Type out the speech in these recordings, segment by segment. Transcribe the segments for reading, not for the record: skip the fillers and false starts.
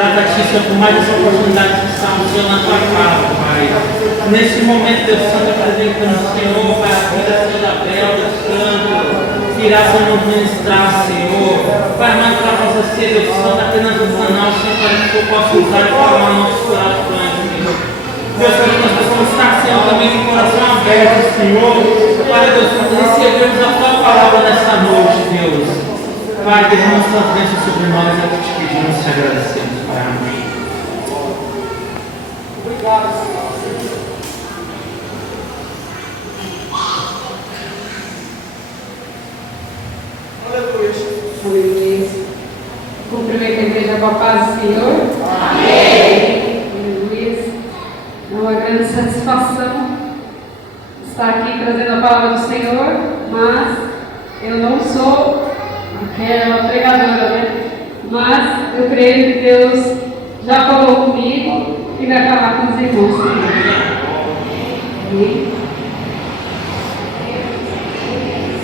Trata-te por mais essa oportunidade que estamos Senhor na tua casa, Pai. Nesse momento, Deus Santo, apresentando o Senhor, Pai, a vida Senhor da Bel, Deus Santo, que irá nos ministrar, Senhor. Pai, mas para possa ser, Deus Santo, apenas um canal, Senhor, para que eu possa usar e falar nossos corações, Senhor. Deus Santo, nós possamos estar, Senhor, também com o coração aberto, Senhor. Pai, Deus Santo, recebemos a tua palavra nessa noite, Deus. Pai, derrama as tuas bênçãos sobre nós, é o que te pedimos e te agradecemos, Pai. Amém. Obrigado, Senhor. Aleluia. Cumprimento a igreja com a paz do Senhor. Amém. Aleluia. É uma grande satisfação estar aqui trazendo a palavra do Senhor, mas eu não sou aquela pregadora, né? Mas eu creio que Deus já falou comigo e vai falar com os irmãos também. Amém.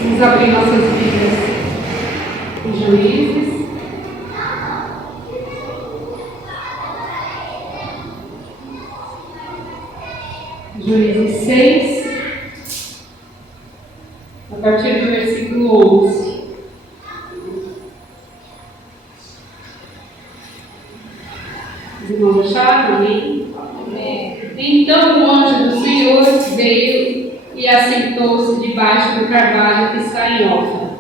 Vamos abrir nossas Bíblias em Juízes. Juízes 6, a partir do versículo 11. Os irmãos acharam? Amém? Então o anjo do Senhor veio e assentou-se debaixo do carvalho que está em Ofra,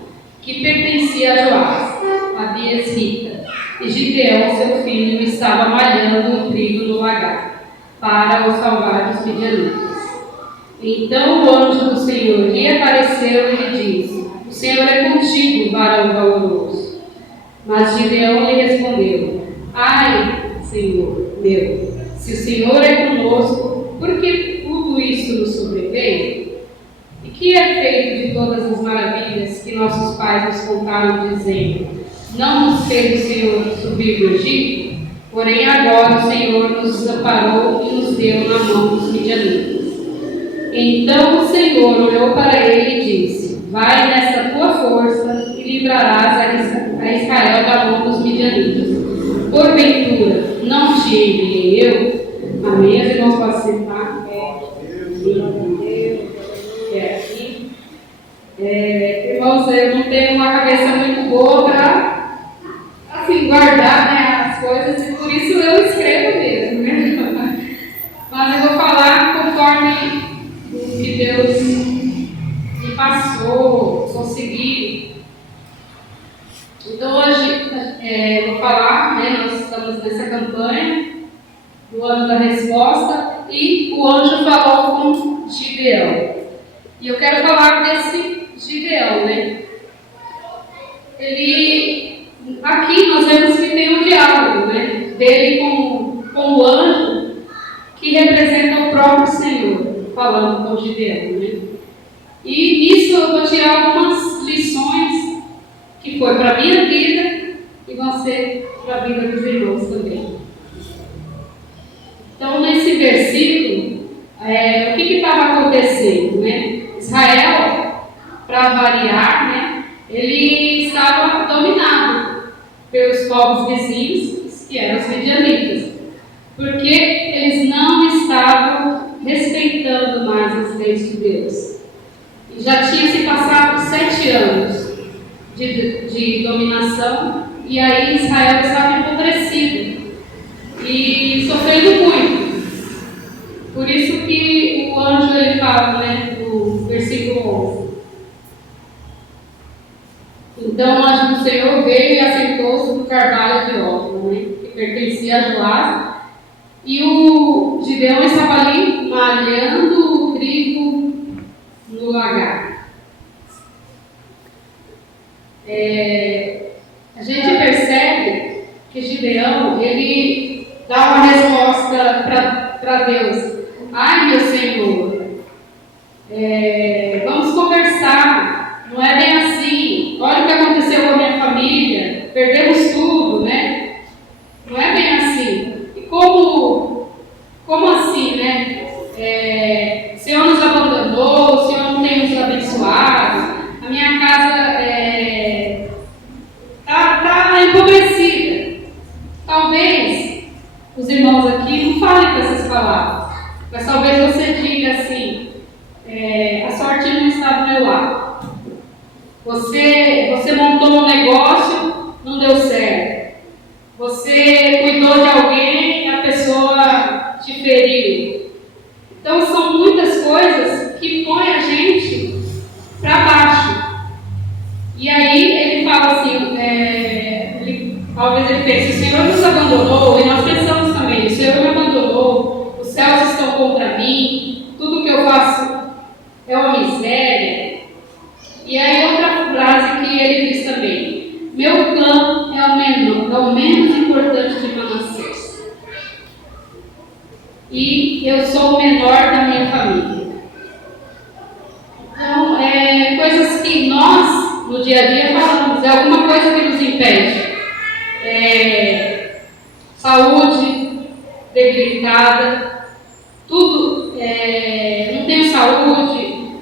que pertencia a Joás, a Biesrita, e Gideão, seu filho, estava malhando o trigo no lagar, para o salvar dos midianitas. Então o anjo do Senhor lhe apareceu e lhe disse: O Senhor é contigo, varão valoroso. Mas Gideão lhe respondeu: Ai, Senhor meu, se o Senhor é conosco, por que tudo isso nos sobreveio? E que é feito de todas as maravilhas que nossos pais nos contaram, dizendo: Não nos fez o Senhor subir do Egito? Porém agora o Senhor nos desamparou e nos deu na mão dos midianitas. Então o Senhor olhou para ele e disse: Vai nesta tua força e livrarás a Israel da mão dos midianitas. Porventura, não te enviei eu? Amém? Os irmãos podem sentar? Irmãos, eu não tenho uma cabeça muito boa para assim, guardar, né, as coisas, e por isso eu escrevo mesmo, né? Mas eu vou falar conforme o que Deus me passou, consegui. Então hoje vou falar, né, nós estamos nessa campanha do ano da resposta e o anjo falou com Gideão. E eu quero falar desse Gideão, né? Aqui nós vemos que tem um diálogo, né, dele com o anjo, que representa o próprio Senhor, falando com Gideão, né? E nisso eu vou tirar algumas lições que foi para a minha vida e vão ser para a vida dos irmãos também. Então, nesse versículo, o que estava acontecendo, né? Israel, para variar, né, ele estava dominado pelos povos vizinhos, que eram os midianitas, porque eles não estavam respeitando mais as leis de Deus. E já tinha se passado 7 anos de dominação, e aí Israel estava empobrecido e sofrendo muito. Por isso que o anjo ele fala, né, no versículo 11. Então o anjo do Senhor veio e assentou-se no carvalho de Ofra, né, que pertencia a Joás, e o Gideão estava ali malhando o trigo no lagar. A gente percebe que Gideão ele dá uma resposta para Deus. Ai, meu Senhor, vamos conversar, não é bem assim. Olha o que aconteceu com a minha família, perdemos tudo, né? Não é bem assim. E como assim, né? O Senhor nos abandonou, o Senhor não tem nos abençoado, a minha casa está empobrecida. Talvez os irmãos aqui não falem com essas palavras, mas talvez você diga assim: a sorte não está do meu lado. Você montou um negócio, não deu certo. Você cuidou de alguém e a pessoa te feriu. Então são muitas coisas que põem a gente para baixo. E aí ele fala assim, talvez ele pense: o Senhor nos abandonou, e nós pensamos também: o Senhor me abandonou, os céus estão contra mim, tudo que eu faço é uma miséria. E aí outra frase que ele diz também: meu clã é o menos importante de Manassés, e eu sou o menor da minha família. Então, coisas que nós, no dia a dia, falamos, é alguma coisa que nos impede. Saúde debilitada, tudo, não tenho saúde,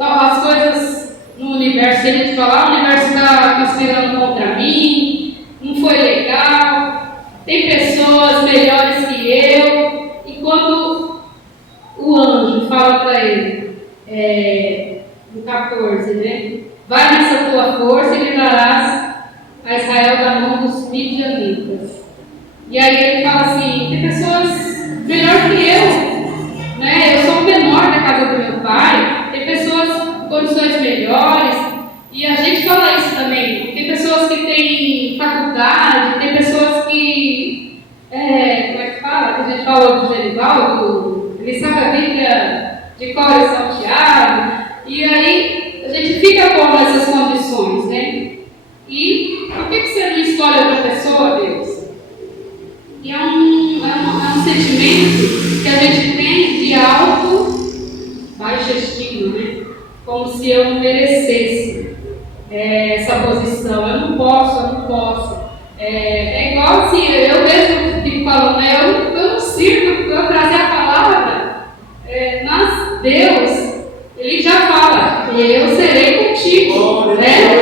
as coisas no universo, se a gente falar, o universo está conspirando contra mim, não foi legal, tem pessoas melhores que eu. E quando o anjo fala para ele, no 14, né? Vai nessa tua força e livrarás a Israel da mão dos midianitas. E aí ele fala assim: tem pessoas melhor que eu, né? Eu sou o menor da casa do meu pai, tem pessoas com condições melhores, e a gente fala isso também. Tem pessoas que têm faculdade, tem pessoas que, como é que fala? Que a gente falou do Genivaldo, ele sabe a Bíblia de cor e salteado, e aí a gente fica com essas condições, né? E por que você não escolhe outra pessoa, Deus? E é um sentimento que a gente tem de baixa estima, né? Como se eu não merecesse essa posição. Eu não posso. É igual assim, eu mesmo fico falando, eu não sirvo para eu trazer a palavra, mas Deus, Ele já fala: eu serei contigo, né?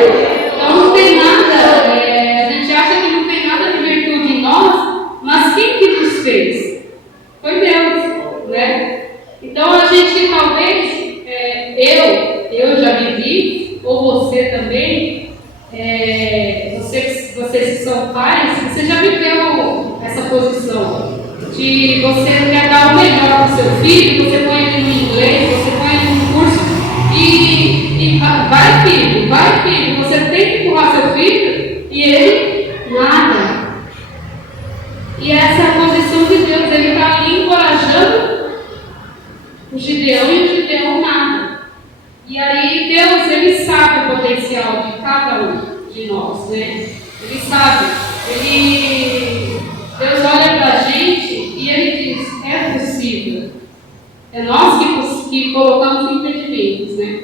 Então não tem nada, a gente acha que não tem nada de virtude em nós, mas quem que nos fez? Foi Deus, né? Então a gente talvez, eu já vivi, ou você também, vocês que são pais, você já viveu essa posição de você quer dar o melhor para o seu filho, você põe ele no inglês, você põe ele no curso e vai filho, você tem que empurrar seu filho e ele nada. E essa é a posição de Deus, ele está ali encorajando o Gideão e o Gideão nada. E aí Deus, ele sabe o potencial de cada um de nós, né? Ele sabe, Deus olha para a gente e ele diz: é possível. É nós que colocamos impedimentos, né?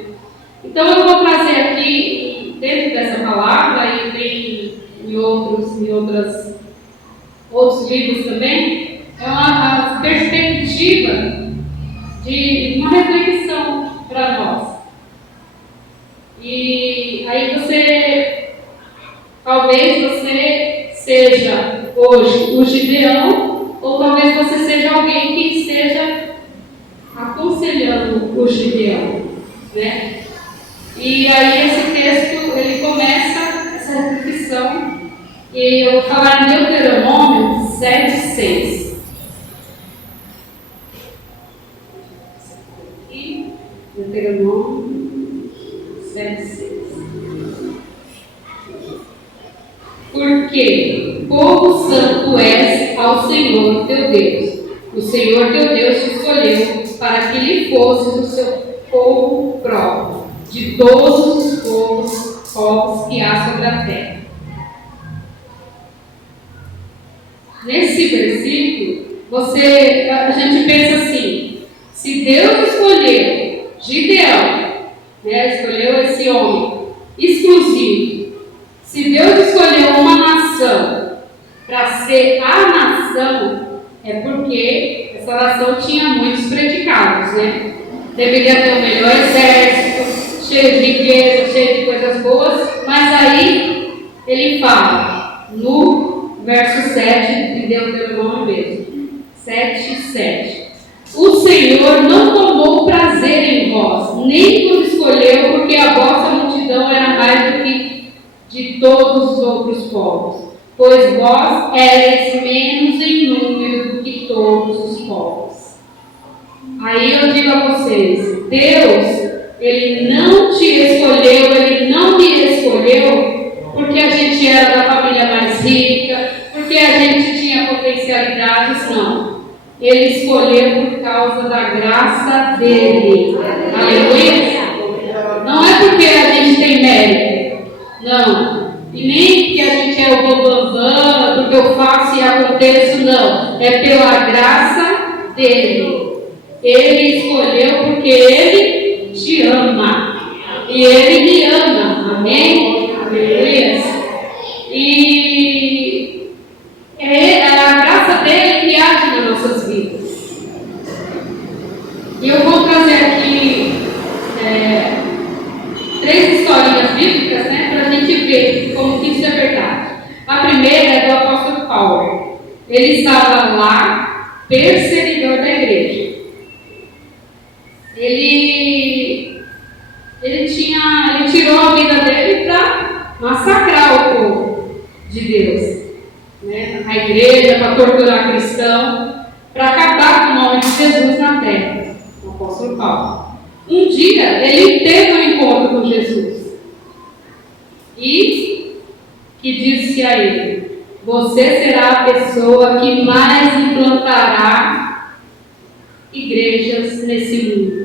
Então eu vou trazer aqui, dentro dessa palavra, e tem em outros livros também, é uma perspectiva de uma reflexão para nós. E aí talvez você seja hoje o Gideão, ou talvez você seja alguém que esteja aconselhando o Gideão, né? E aí esse texto, ele começa essa reflexão, e eu vou falar em Deuteronômio 7:6. E Deuteronômio 7:6. Porque povo santo és ao Senhor teu Deus. O Senhor teu Deus te escolheu para que lhe fosses o seu povo próprio, de todos os povos que há sobre a terra. Nesse versículo, a gente pensa assim: se Deus escolheu Gideão, né, escolheu esse homem exclusivo, se Deus escolheu uma nação para ser a nação, é porque essa nação tinha muitos predicados, né? Deveria ter o melhor exército, cheio de riqueza, cheio de coisas boas, mas aí ele fala, no verso 7 de Deuteronômio 7:7. O Senhor não tomou prazer em vós, nem vos escolheu, porque a vossa multidão era mais do que de todos os outros povos, pois vós éreis menos em número do que todos os povos. Aí eu digo a vocês, Deus, Ele não te escolheu, Ele não me escolheu, porque a gente era da família mais rica, porque a gente tinha potencialidades, não. Ele escolheu por causa da graça dele. Aleluia? Não é porque a gente tem mérito, não. E nem porque a gente é o bambambam, porque eu faço e aconteço, não. É pela graça dele. Ele escolheu porque ele te ama. E ele me ama. Amém? Aleluia. E é a graça dele que age nas nossas vidas. E eu vou trazer aqui 3 historinhas bíblicas, né, para a gente ver como que isso é verdade. A primeira é do apóstolo Paulo. Ele estava lá, perseguidor da igreja. Ele tirou a vida dele para massacrar o povo de Deus, né? A igreja, para torturar cristão, para acabar com o nome de Jesus na terra, o apóstolo Paulo. Um dia ele teve um encontro com Jesus e que disse a ele: você será a pessoa que mais implantará igrejas nesse mundo.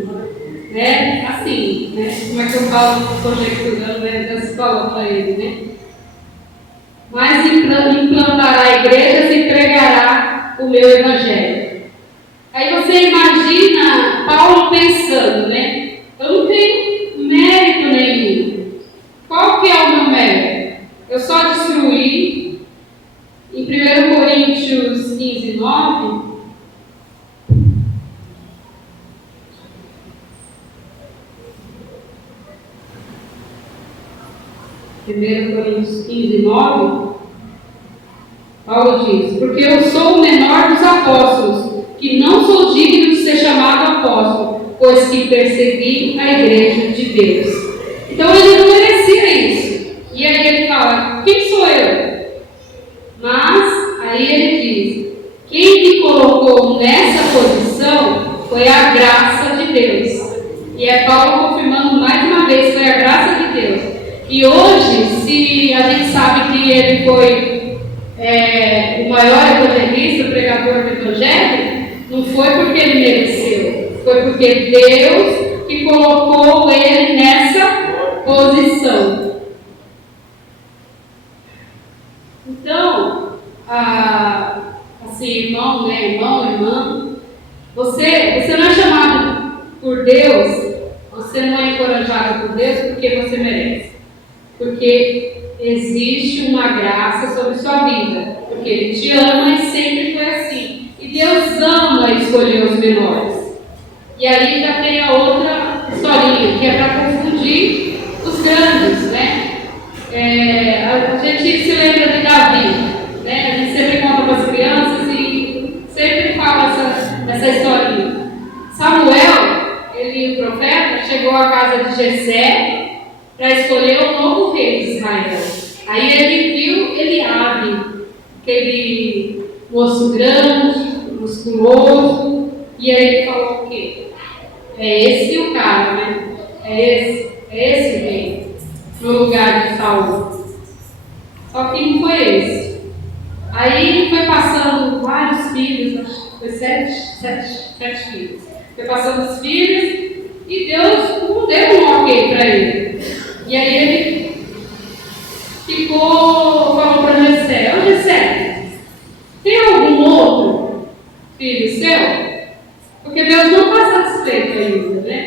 Né? Assim, né? Como é que eu falo, conjecturando, né? Deus falou para ele, né? Mas implantará igrejas e pregará o meu evangelho. Aí você imagina Paulo pensando, né? Eu não tenho mérito nenhum. Qual que é o meu mérito? Eu só destruí, em 1 Coríntios 15:9, 1 Coríntios 15:9, Paulo diz: porque eu sou o menor dos apóstolos, que não sou digno de ser chamado apóstolo, pois que persegui a igreja de Deus. Então ele não merecia isso. E aí ele fala: quem sou eu? Mas aí ele diz: quem me colocou nessa posição foi a graça de Deus. E é Paulo confirmando mais uma vez: foi a graça de Deus. E hoje, se a gente sabe que ele foi o maior evangelista, pregador do evangelho, não foi porque ele mereceu, foi porque Deus que colocou ele nessa posição. Então, assim, irmão, né, irmã, você não é chamado por Deus, você não é encorajado por Deus porque você merece. Porque existe uma graça sobre sua vida, porque Ele te ama e sempre foi assim. E Deus ama escolher os menores. E aí já tem a outra historinha, que é para confundir os grandes, né? A gente se lembra de Davi, né? A gente sempre conta para as crianças e sempre fala essa historinha. Samuel, ele, o profeta, chegou à casa de Jessé para escolher o novo rei de Israel. Aí ele viu Eliabe, aquele moço grande, musculoso, e aí ele falou o quê? É esse o cara, né? É esse o rei, no lugar de Saul. Só que não foi esse. Aí ele foi passando vários filhos, foi sete filhos. Foi passando os filhos e Deus não deu um ok para ele. E aí ele falou para Jessé: ô Jessé, tem algum outro filho seu? Porque Deus não está satisfeito ainda, né?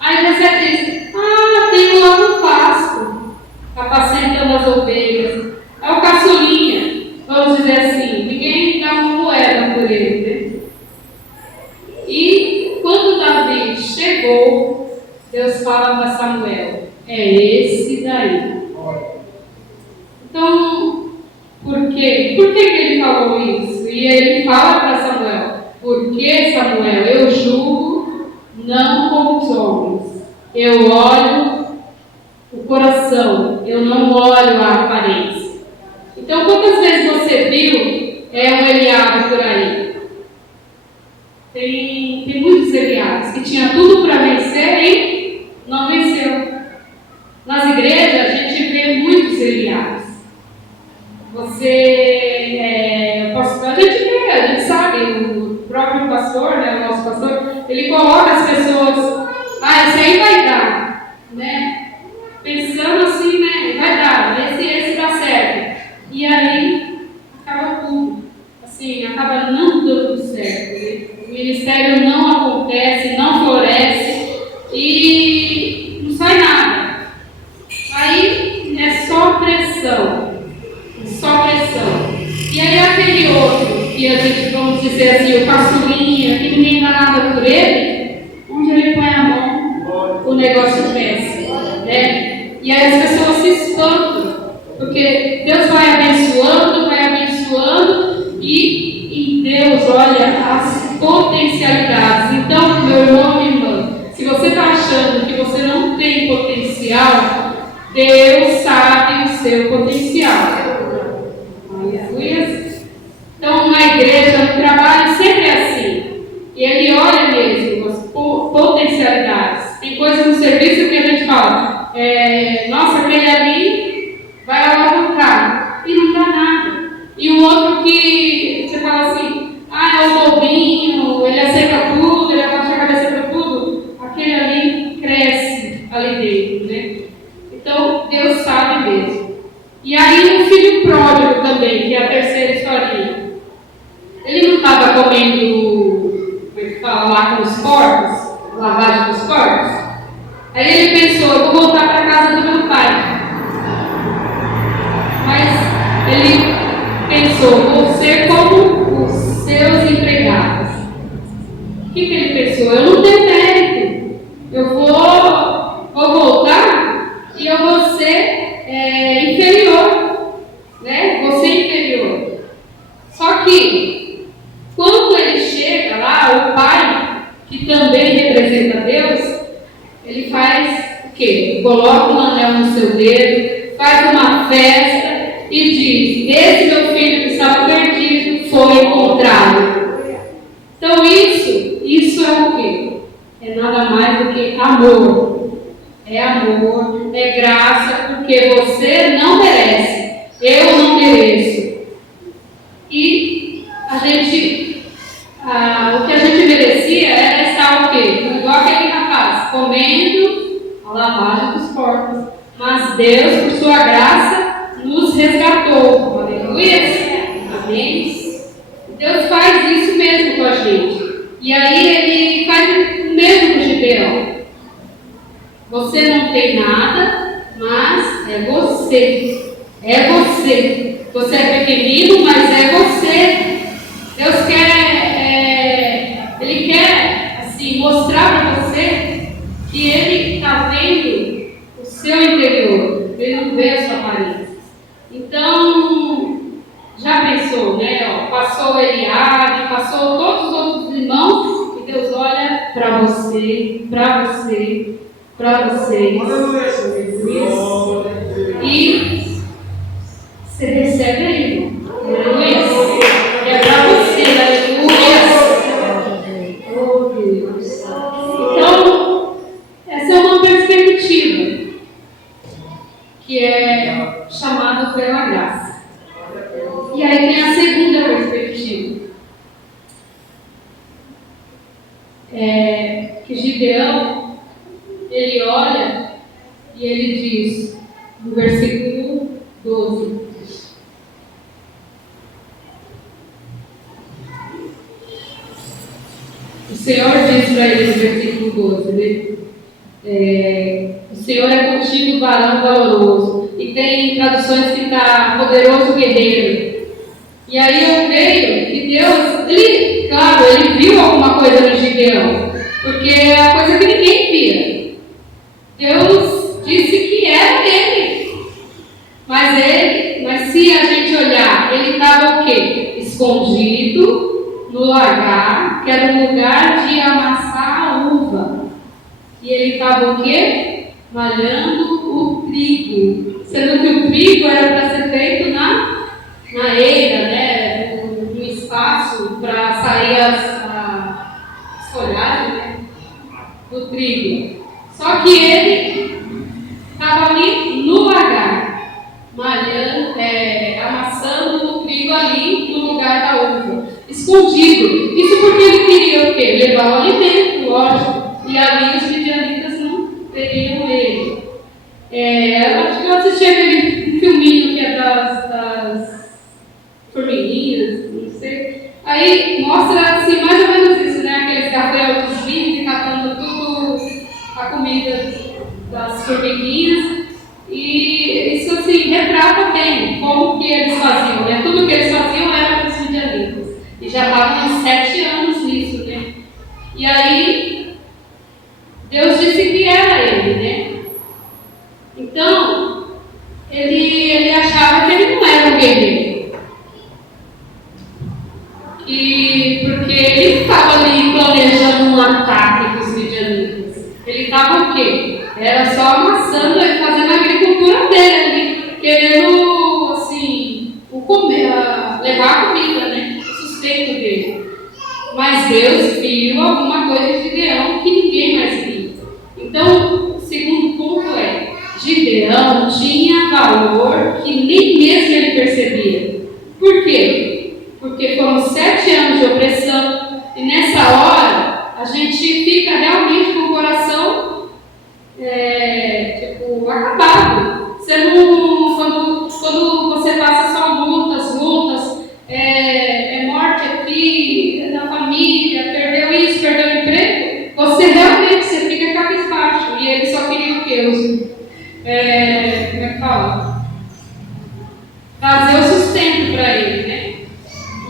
Aí Jessé disse: tem um lá no pasto, apacentando as ovelhas. É o caçulinha, vamos dizer assim, ninguém dá uma moeda por ele, né? E quando Davi chegou, Deus fala para Samuel: é esse daí. Então, por quê? Por que ele falou isso? E E ele fala para Samuel: porque, Samuel, eu julgo não como os homens, eu olho o coração, eu não olho a aparência. Então, quantas vezes você viu um Eliabe por aí? Tem muitos Eliabes que tinha tudo para vencer e não venceu. Nas igrejas a gente vê muitos Eliabes. A gente sabe, o próprio pastor, né, o nosso pastor, ele coloca as pessoas, isso aí vai dar, né? Pensando assim, né, vai dar, esse dá certo. E aí, acaba tudo. Assim, acaba não dando certo. Né? O ministério não acontece, não floresce e não sai nada. Aí é só pressão. Só pressão. E aí aquele outro, que a gente, vamos dizer assim, o caçulinha, que ninguém dá nada por ele, onde ele põe a mão, o negócio cresce. Né? E aí as pessoas se espantam, porque Deus vai abençoando, e Deus olha as potencialidades. Então, meu irmão e irmã, se você está achando que você não tem potencial, Deus sabe o seu potencial. Aleluia. Então, na igreja, no trabalho, sempre é assim. E ele olha mesmo as potencialidades. Tem coisas no serviço que a gente fala, nossa, aquele ali vai alavancar. E não dá nada. E o outro que você fala assim, é o bobinho, ele aceita tudo, ele abaixa a cabeça para tudo. Aquele ali cresce ali dentro, né? Então, Deus sabe mesmo. E aí o filho pródigo também, que é a terceira historinha. Ele não estava comendo, como é que fala, lá com os porcos, lavagem dos porcos. Aí ele pensou, eu vou voltar para a casa do meu pai. Mas ele pensou, vou ser como os seus empregados. O que ele pensou? Eu não tenho mérito. Eu vou voltar e eu vou ser inferior. Né? Vou ser inferior. Só que, quando ele chega lá, o pai, que também representa Deus, ele faz o quê? Coloca um anel no seu dedo, faz uma festa e diz: esse meu filho que estava perdido foi encontrado. Então isso é o quê? É nada mais do que amor. É amor, é graça, porque você não merece, eu não mereço. E o que a gente merecia era estar o quê? Igual aquele rapaz, comendo a lavagem dos porcos. Mas Deus, por sua graça, nos resgatou. Aleluia! Amém? Deus faz isso mesmo com a gente. E aí ele faz o mesmo com Gideão. Você não tem nada, mas é você. É você. Você é pequenino, mas é você. Deus Ele quer, assim, mostrar para você que Ele está vendo o seu interior. Ele não vê a sua aparência. Então, já pensou, né? Passou Eliabe, passou todos os outros irmãos, e Deus olha para você, para você, para vocês. E você recebe aí, aleluia. É para você, aleluia. Oh Deus. Então, essa é uma perspectiva que é chamada pela graça. E aí tem a segunda perspectiva. Que Gideão, ele olha e ele diz, no versículo 12: o Senhor diz para ele no versículo 12, né? O Senhor é contigo, varão valoroso. E tem traduções que está poderoso guerreiro. E aí eu creio que Deus, claro, ele viu alguma coisa no Gideão, porque é uma coisa que ninguém via. Deus disse que era ele. Mas se a gente olhar, ele estava o quê? Escondido, no lagar, que era um lugar de amassar a uva. E ele estava o quê? Malhando o trigo. Sendo que o trigo era para ser feito na eira, né? No espaço para sair as folhagens, né? Do trigo. Só que ele estava ali no lagar, malhando, amassando o trigo ali no lugar da uva, escondido. Isso porque ele queria o quê? Levar o alimento, lógico. E ali os midianitas não teriam ele. Acho que eu assisti aquele filminho que é das formiguinhas, não sei. Aí mostra assim, mais ou menos isso, né? Aqueles gafanhotos vindo e catando tudo a comida das formiguinhas. E isso assim retrata bem como que eles faziam, né? Tudo que eles faziam era para os midianitas. E já estavam uns 7 anos nisso, né? E aí Deus disse que era ele, né? Então, ele achava que ele não era um guerreiro. Porque ele estava ali planejando um ataque dos midianitas. Ele estava o quê? Era só amassando e fazendo a agricultura dele ali, querendo, assim, levar a comida, né? O sustento dele. Mas Deus viu alguma coisa de Gideão que ninguém mais viu. Então, o segundo ponto é: Gideão tinha valor que nem mesmo ele percebia. Por quê? Porque foram 7 anos de opressão e nessa hora a gente fica realmente com o coração acabado. Você não, quando você passa só lutas, morte aqui, na família, perdeu isso, perdeu o emprego, você realmente fica cabisbaixo. E ele só queria o quê? Como é que fala? Trazer o sustento para ele, né?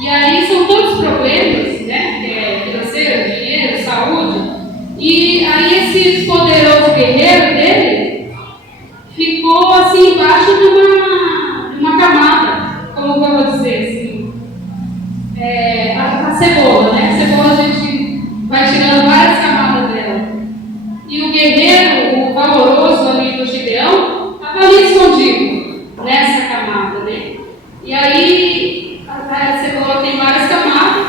E aí são todos problemas, né? Financeiro, dinheiro, saúde. E aí esse poderoso guerreiro dele ficou assim embaixo de uma camada, como eu vou dizer assim. A cebola, né? A cebola a gente vai tirando várias camadas dela. E o guerreiro, o valoroso ali do Gideão, estava ali escondido nessa camada, né? E aí a cebola tem várias camadas,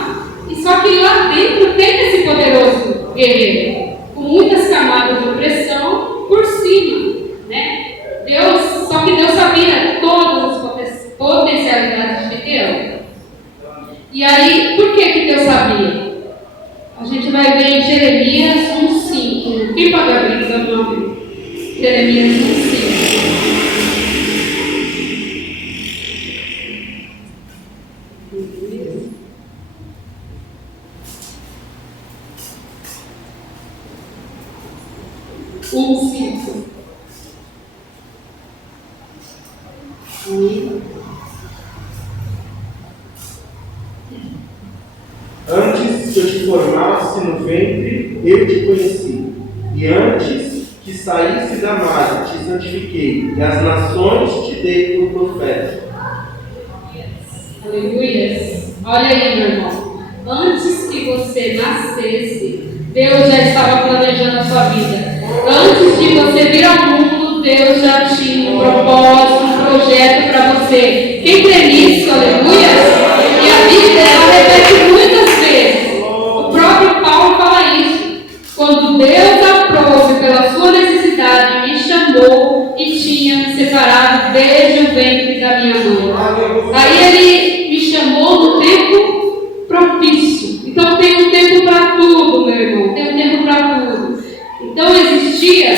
e só que lá dentro tem esse poderoso guerreiro, com muitas camadas de opressão por cima, né? Só que Deus sabia todas as potencialidades de Gideão. E aí, por que Deus sabia? A gente vai ver em Jeremias 1,5. Quem pode abrir o meu nome? Jeremias 1,5. Antes que eu te formasse no ventre, eu te conheci. E antes que saísse da madre, te santifiquei. E as nações te dei por profeta. Aleluia. Olha aí, meu irmão. Antes que você nascesse, Deus já estava planejando a sua vida. Antes de você vir ao mundo, Deus já tinha um propósito, um projeto para você. Quem crê nisso? Aleluia. E a Bíblia ela repete muitas vezes. O próprio Paulo fala isso. Quando Deus aprove pela sua necessidade, me chamou e tinha me separado desde o ventre da minha mãe. Aí ele me chamou no tempo propício. Então tem um tempo para tudo, meu irmão. Tem um tempo para tudo. Então existia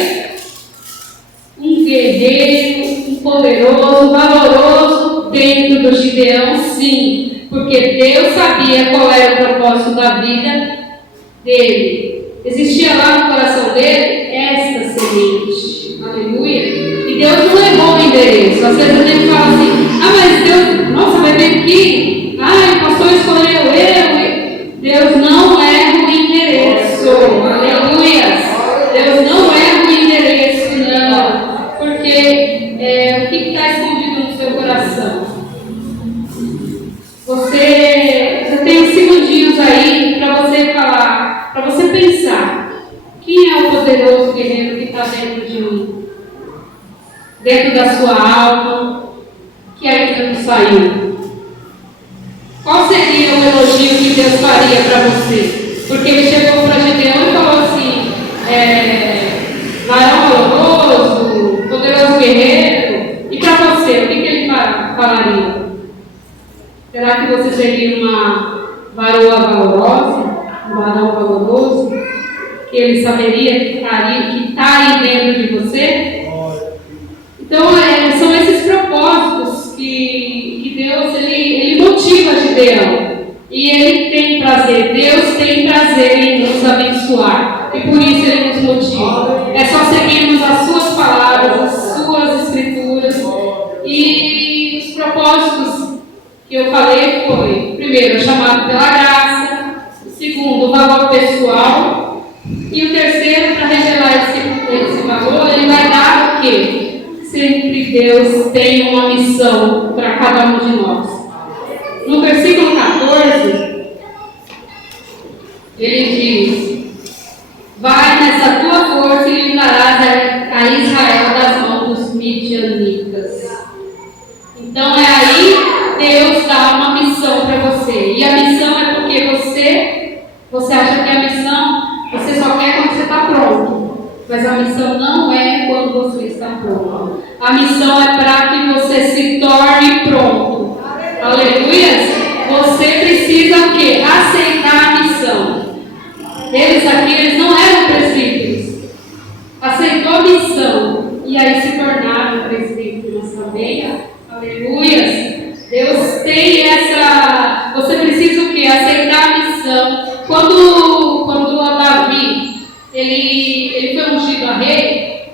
um guerreiro, um poderoso, valoroso dentro do Gideão, sim. Porque Deus sabia qual era o propósito da vida dele. Existia lá no coração dele esta semente. Aleluia. E Deus não errou o endereço. Às vezes a gente fala assim: mas Deus, nossa, vai ter que. O pastor escolheu eu. Deus não erra o endereço. Aleluia. Deus não erra o endereço, não. Porque o que está escondido no seu coração? Você tem segundinhos aí para você falar, para você pensar. Quem é o poderoso guerreiro que está dentro de mim? Dentro da sua alma, que ainda não saiu? Qual seria o elogio que Deus faria para você? Porque ele chegou para Gideão e falou assim, varão valoroso, poderoso guerreiro. E para você, o que ele falaria? Será que você seria uma varoa valorosa? Um varão valoroso? Que ele saberia que está aí dentro de você? Então, são esses propósitos que Deus, ele motiva Gideão. E ele tem prazer, Deus tem prazer em nos abençoar. E por isso ele nos motiva. É só seguirmos as suas palavras, as suas escrituras. E os propósitos que eu falei foi, primeiro, chamado pela graça. Segundo, o valor pessoal. E o terceiro, para revelar esse valor, ele vai dar o quê? Sempre Deus tem uma missão para cada um de nós. No versículo 14, ele diz: vai nessa tua força e livrarás a Israel das mãos dos midianitas. Então é aí Deus dá uma missão para você. E a missão é porque você acha que a missão você só quer quando você está pronto. Mas a missão não é quando você está pronto. A missão é para que você se torne pronto. Aleluia! Você precisa o quê? Aceitar a missão. Eles não eram presbíteros. Aceitou a missão. E aí se tornaram presbíteros também. Aleluia! Deus tem essa... Você precisa o quê? Aceitar a missão. Quando a Davi... Ele foi ungido a rei,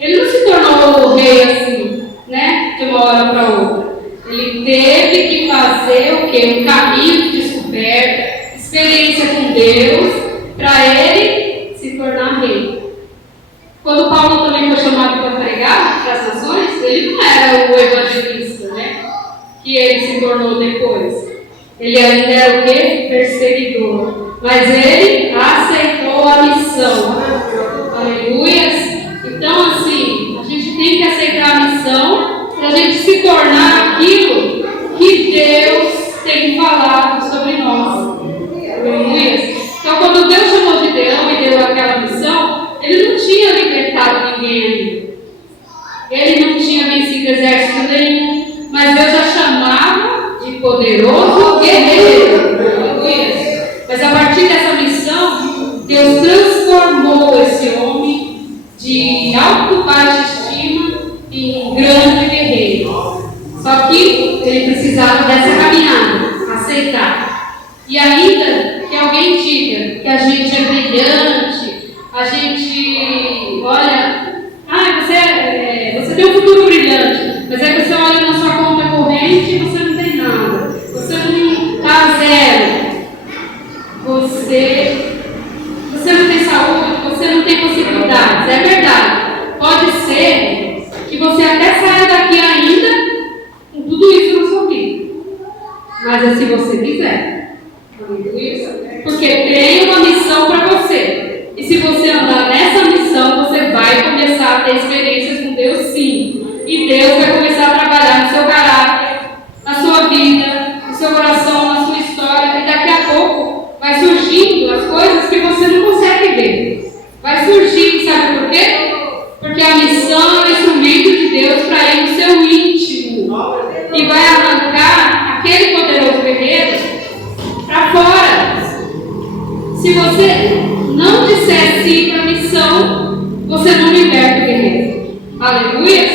ele não se tornou rei assim, né? De uma hora para outra. Ele teve que fazer o quê? Um caminho de descoberta, experiência com Deus, para ele se tornar rei. Quando Paulo também foi chamado para pregar para as nações, ele não era o evangelista, né? Que ele se tornou depois. Ele ainda era o quê? Perseguidor. Mas ele aceitou a missão. Aleluia! Então, assim, a gente tem que aceitar a missão para a gente se tornar aquilo que Deus tem falado sobre nós. Aleluia! Então, quando Deus chamou Gideão e deu aquela missão, ele não tinha libertado ninguém ainda. Ele não tinha vencido exército nenhum, mas Deus já chamava de poderoso guerreiro. Aleluia! Mas a partir dessa missão, Deus transformou esse homem de alto baixa estima em um grande guerreiro. Só que ele precisava dessa caminhada, aceitar. E ainda que alguém diga que a gente é brilhante, a gente olha, você tem um futuro brilhante, mas aí você olha na sua conta corrente e você não tem nada. Você não está zero. Você não tem saúde, você não tem possibilidades. É verdade. Pode ser que você até saia daqui ainda com tudo isso na sua vida. Mas é se você quiser. Porque tem uma missão para você. E se você andar nessa missão, você vai começar a ter experiências com Deus, sim. E Deus vai começar a trabalhar no seu caráter, na sua vida, no seu coração, na sua história. E daqui a pouco vai surgindo as coisas que você não consegue ver. Vai surgindo, sabe por quê? Porque a missão é um instrumento de Deus para ir no seu íntimo. E vai arrancar aquele poderoso guerreiro para fora. Se você não disser sim para a missão, você não liberta o guerreiro. Aleluia!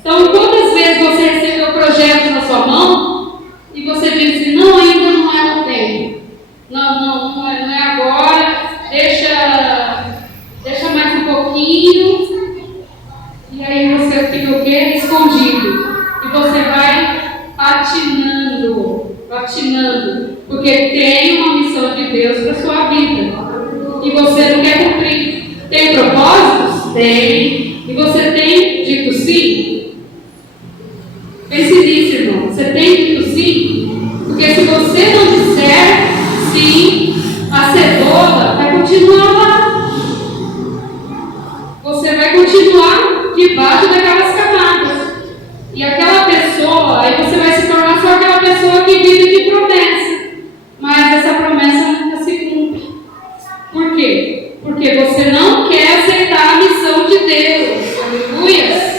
Então, quantas vezes você recebeu projetos na sua mão e você disse, não, ainda não é o tempo. Não é agora, deixa mais um pouquinho, e aí você fica o quê? Escondido. E você vai patinando, porque tem uma missão de Deus para a sua vida, e você não quer cumprir. Tem propósitos? Tem. E você tem dito sim? Pense nisso, irmão. Você tem dito sim? Porque se você não disser assim a cebola vai continuar lá. Você vai continuar debaixo daquelas camadas. E aquela pessoa, aí você vai se tornar só aquela pessoa que vive de promessa. Mas essa promessa nunca se cumpre. Por quê? Porque você não quer aceitar a missão de Deus. Aleluia!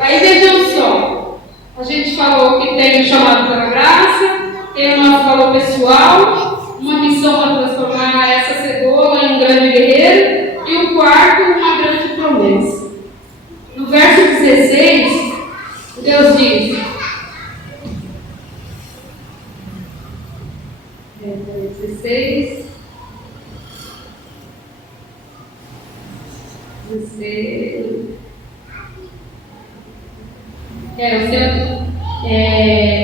Aí vejam só. A gente falou que tem o chamado pela graça, tem o nosso valor pessoal, uma missão para transformar essa cebola em um grande guerreiro, e o quarto, uma grande promessa. No verso 16, Deus diz: 16.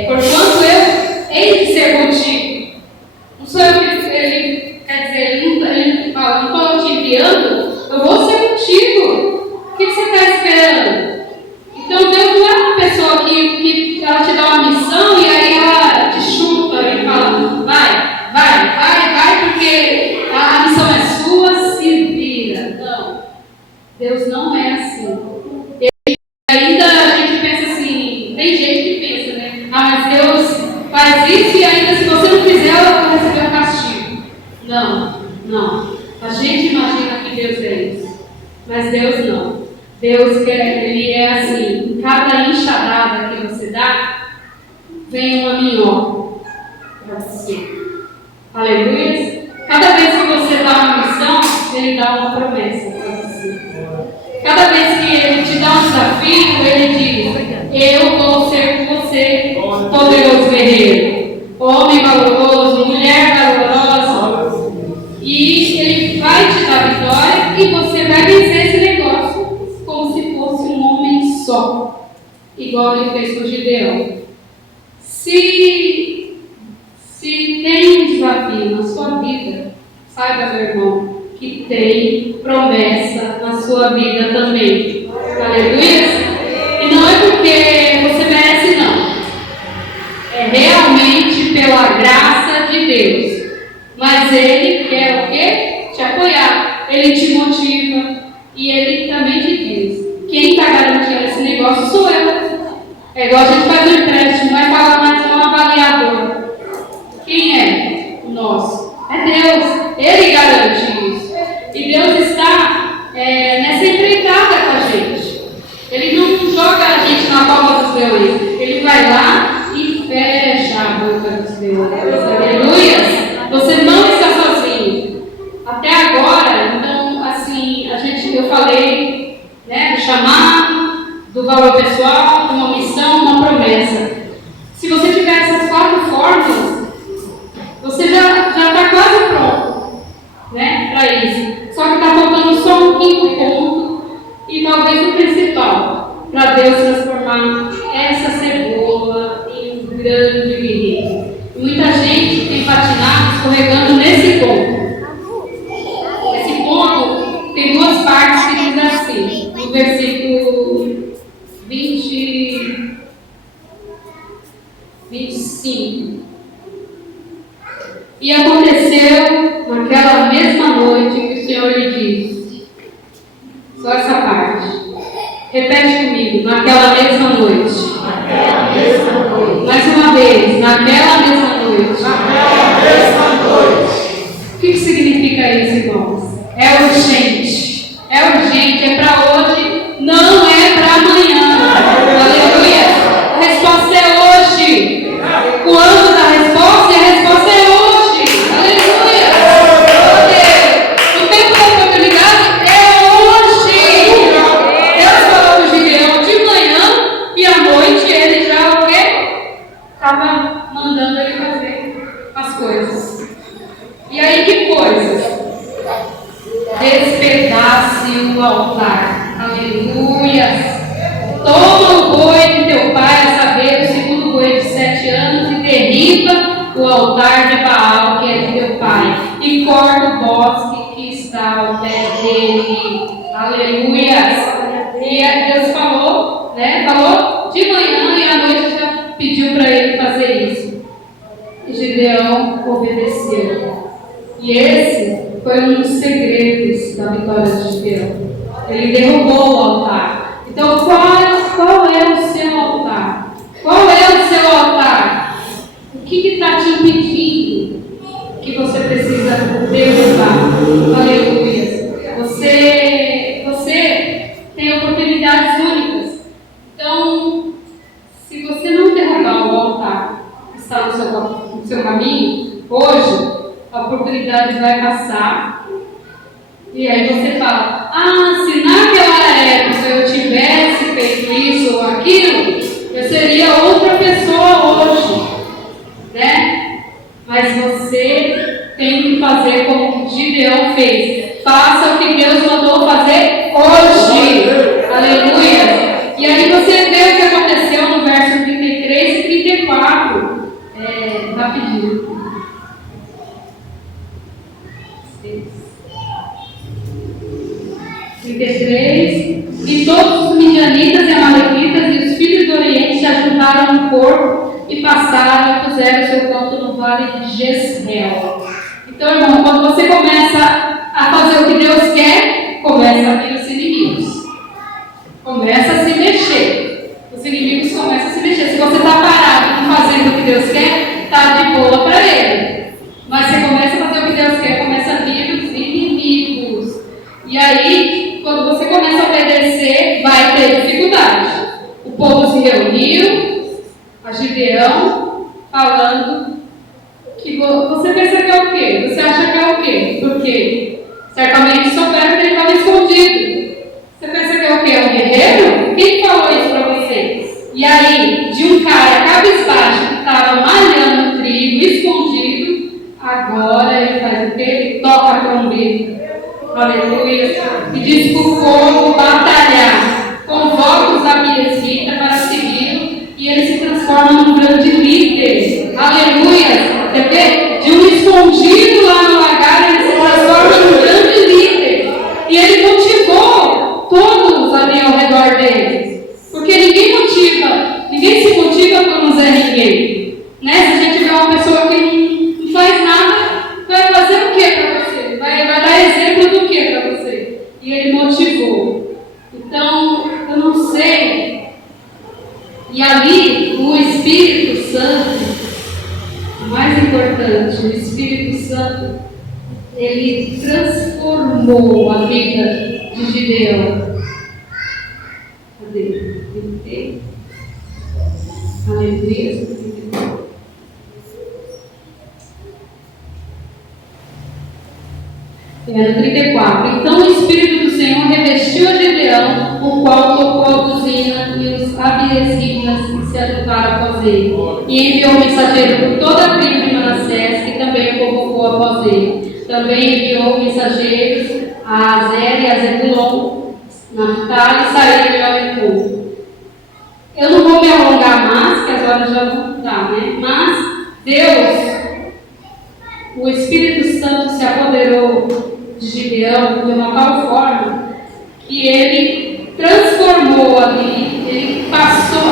Porquanto eu hei de ser contigo. Não sou eu que ele quer dizer, ele fala, não estou te enviando, eu vou ser contigo. O que você está esperando? Então Deus não é uma pessoa que ela te dá uma missão e aí ela te chuta e fala, vai, porque a missão é sua, se vira. Não, Deus não é assim. Ainda a gente pensa assim, tem gente que pensa, né? Mas Deus faz isso e ainda se você não fizer, ela vai receber um castigo. Não. A gente imagina que Deus é isso. Mas Deus não. Deus quer, Ele é assim, em cada enxadada que você dá, vem uma minhoca para você. Aleluia. Cada vez que você dá uma missão, Ele dá uma promessa para você. Cada vez que Ele te dá um desafio, Ele diz: eu vou ser com você, poderoso guerreiro, homem valoroso, mulher valorosa. E Ele vai te dar vitória e você vai vencer esse negócio como se fosse um homem só, igual Ele fez com Gideão. Se tem um desafio na sua vida, saiba, meu irmão, que tem promessa na sua vida também. Aleluia! E não é porque você merece, não. É realmente pela graça de Deus. Mas Ele quer o quê? Te apoiar. Ele te motiva. E Ele também te diz: quem está garantindo esse negócio sou eu. É igual a gente faz um empréstimo, vai falar mais um avaliador. Quem é? O nosso. É Deus. Ele garante isso. E Deus está nessa empreitada com a gente. Ele não joga a gente na palma dos leões. Ele vai lá e fecha a boca dos leões. Aleluia! Você não está sozinho. Até agora, então, assim, eu falei, né, do chamado, do valor pessoal, de uma missão, uma promessa. Se você tiver essas 4 formas, você já está quase pronto, né, para isso. Só que está faltando só um 5º ponto e talvez o principal, para Deus transformar essa cebola em um grande guerreiro. Muita gente tem patinado, escorregando nesse ponto. Esse ponto tem 2 partes que diz assim, no versículo 25. E aconteceu naquela mesma noite que o Senhor lhe disse. Só essa parte. Repete comigo. Naquela mesma noite. Naquela mesma noite. Mais uma vez. Naquela mesma noite. Naquela mesma noite. O que significa isso, irmãos? É urgente. É urgente. É para hoje. Não é para amanhã. Aleluia. A resposta é hoje. Quando da resposta? A resposta é hoje. Estava mandando ele fazer as coisas. E aí, que coisas? Despedace o altar. Aleluia. Toma o boi de teu pai, a saber, o segundo boi de 7 anos, e derriba o altar de Baal, que é de teu pai, e corta o bosque que está ao pé dele. Aleluia. E Deus falou, né? Falou de manhã e à noite já pediu para ele fazer isso. e Gideão obedeceu. E esse foi um dos segredos da vitória de Gideão. Ele derrubou o altar. Então, qual é o seu altar? Qual é o seu altar? O que está te impedindo que você precisa derrubar? Aleluia. Você tem oportunidades únicas. Então, se você não derrubar o altar que está no seu caminho, hoje, a oportunidade vai passar. E aí você fala, se naquela época eu tivesse feito isso ou aquilo, eu seria outra pessoa hoje, né? Mas você tem que fazer como Gideão fez. Faça o que Deus mandou fazer hoje. Aleluia. E aí você vê o que aconteceu no verso 33 e 34. Rapidinho. 33. E todos os midianitas e amalequitas e os filhos do Oriente se ajuntaram no corpo e passaram e puseram seu campo no vale de Jezreel. Então, irmão, quando você começa a fazer o que Deus quer, começa a vir os inimigos. Começa a se mexer. Os inimigos começam a se mexer. Se você está parado não fazendo o que Deus quer, está de boa para ele. Mas você começa a fazer o que Deus quer, começa a vir os inimigos. E aí, quando você começa a obedecer, vai ter dificuldade. O povo se reuniu, a Gideão, falando que você pensa que é o quê? Você acha que é o quê? Porque certamente souberam que ele estava escondido. Você pensa que é o quê? É um guerreiro? Quem falou isso para você? E aí, de um cara cabisbaixo que estava malhando trigo, escondido, agora ele faz o quê? Ele toca a trombeta. Aleluia. E diz para o povo batalhar. Convoca os abiesitas para segui-lo e ele se transforma num grande líder. Aleluia. Você vê? De um escondido lá no lagar, ele se transforma num grande líder. E ele motivou todos ali ao redor dele. Porque ninguém se motiva por não ser ninguém. Né? Se a gente vê uma pessoa que não faz nada, vai fazer o que para você? Vai dar exemplo do que para você? E ele motivou. Então, eu não sei. E ali, o Espírito Santo, o mais importante, o Espírito Santo, ele transformou a vida de Gideão. Cadê? Aleluia. No 34. Então o Espírito do Senhor revestiu a Gideão, o qual tocou a buzina e os abiesitas se ajuntaram após ele. E enviou um mensageiro por toda a tribo de Manassés, que também o convocou após ele. Também enviou mensageiros a Azer e a Zebulon, Naftali, e saíram de Jacó. Eu não vou me alongar mais, que as horas já vão dar, né? Mas Deus, o Espírito Santo se apoderou de Gideão de uma tal forma que ele transformou ali, ele passou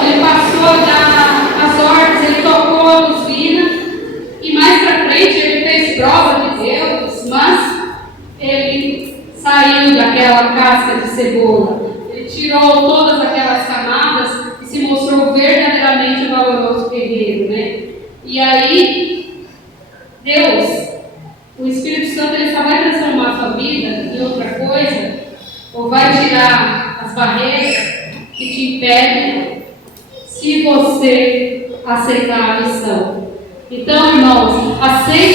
a dar as ordens, ele tocou a buzina e mais para frente ele fez prova de Deus, mas ele saiu daquela casca de cebola, ele tirou todas aquelas camadas e se mostrou verdadeiramente um valoroso guerreiro, né? E aí Deus, o Espírito Santo, ele só vai transformar a sua vida em outra coisa, ou vai tirar as barreiras que te impedem, se você aceitar a missão. Então, irmãos, aceite